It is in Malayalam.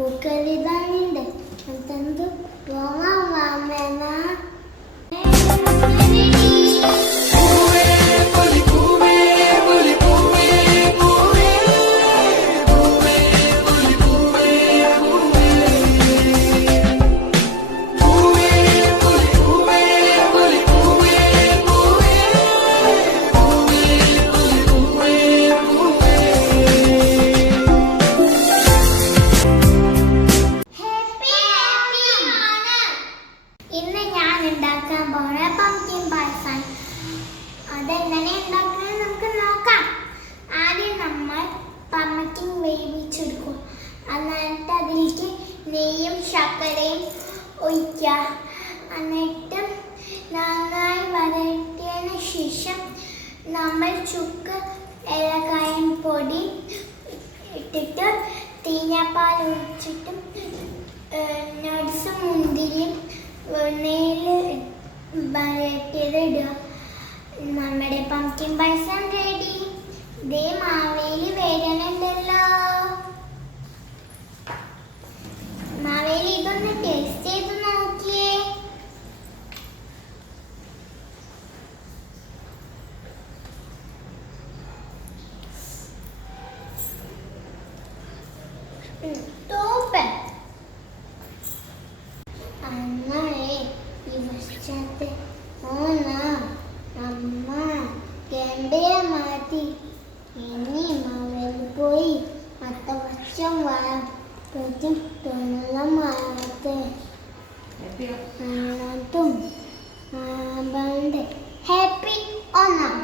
പൂക്കളിതാനുണ്ട് എന്തെന്ത് പോവാൻ വാമന അതെങ്ങനെ ഉണ്ടാക്കുന്നത് നമുക്ക് നോക്കാം. ആദ്യം നമ്മൾ പംകിൻ വേവിച്ചെടുക്കും. എന്നിട്ട് അതിലേക്ക് നെയ്യും ശർക്കരയും ഒഴിക്കുക. എന്നിട്ട് നന്നായി വരട്ടിയതിന് ശേഷം നമ്മൾ ചുക്ക് ഏലക്കായും പൊടി ഇട്ടിട്ട് തേങ്ങാപ്പാൽ ഒഴിച്ചിട്ട് നട്സും മുന്തിരിയും നെയ്യിൽ വരട്ടിയത് ഇടുക. നമ്മുടെ പംകിൻ പായസം റെഡി. ഇതേ മാവേലി വേദനയുണ്ടല്ലോ. മാവേലി ഇതൊന്ന് ടേസ്റ്റ് ചെയ്ത് നോക്കിയേ. സൂപ്പർ. അന്നേ ഈ വർഷത്തെ അമ്മ ഗംഭീരമാറ്റി. ഇനി മാവേലി പോയി അടുത്ത വർഷം വരാം. മാറത്തെ ഹാപ്പി ഓണം.